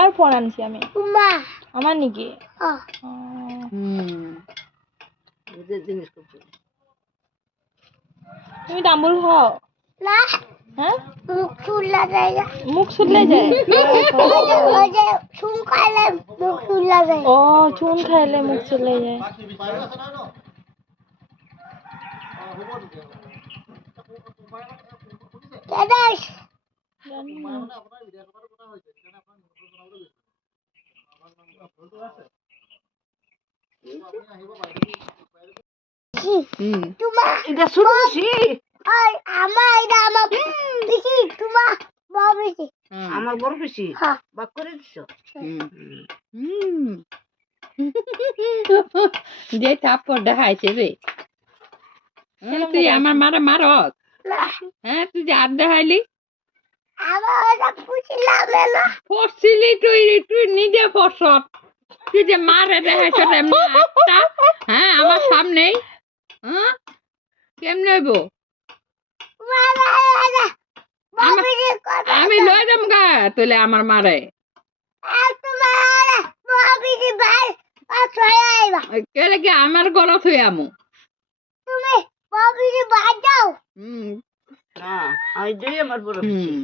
কার phone আনছি আমি? মা আমার নাকি? তুমি ডাম্বুল খাও না হ্যাঁ? মুখ চুল্লা যায় মুখ শুলে যায়? ওই যে চুন খাইলে মুখ চুল্লা যায় ও চুন খাইলে মুখ চলে যায়। কেদাস জানি না। তোমার এটা শুরু করছি ওই আমার এটা আমার পিসি তোমার বড় পিসি আমার বড় বেশি হ্যাঁ বাক করে দিছ যে থাপ্পড় দেখাইছে রে তুই আমার মারা মারস না হ্যাঁ তুই যে আর দেখাইলি আমার ওটা পুছিলাম না ফসছিলি তুই তুই নিজে ফসত তুই যে মারে দেখাইছ এমনি একটা হ্যাঁ আমার সামনেই হ্যাঁ কেমনে হইব আমি লই যাম গা তুলে আমার মারে কেলে কি আমার গলত হয়ে আমু না আই দেই আমার বড় বেশি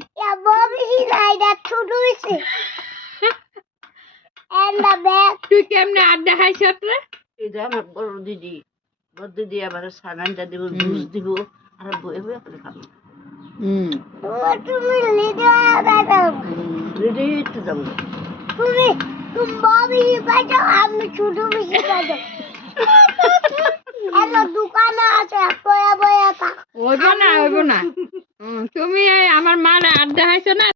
তুই কেমনে আর দেখাইছ রে এটা আমার বড় দিদি আবার সানানটা দিব জুস দিব আর বয়ে বয়ে করে খাবো রেডি একটু যাবো আমি ছোট বেশি দোকানে আছে হইব না তুমি আমার মারে আর দেখাইছ না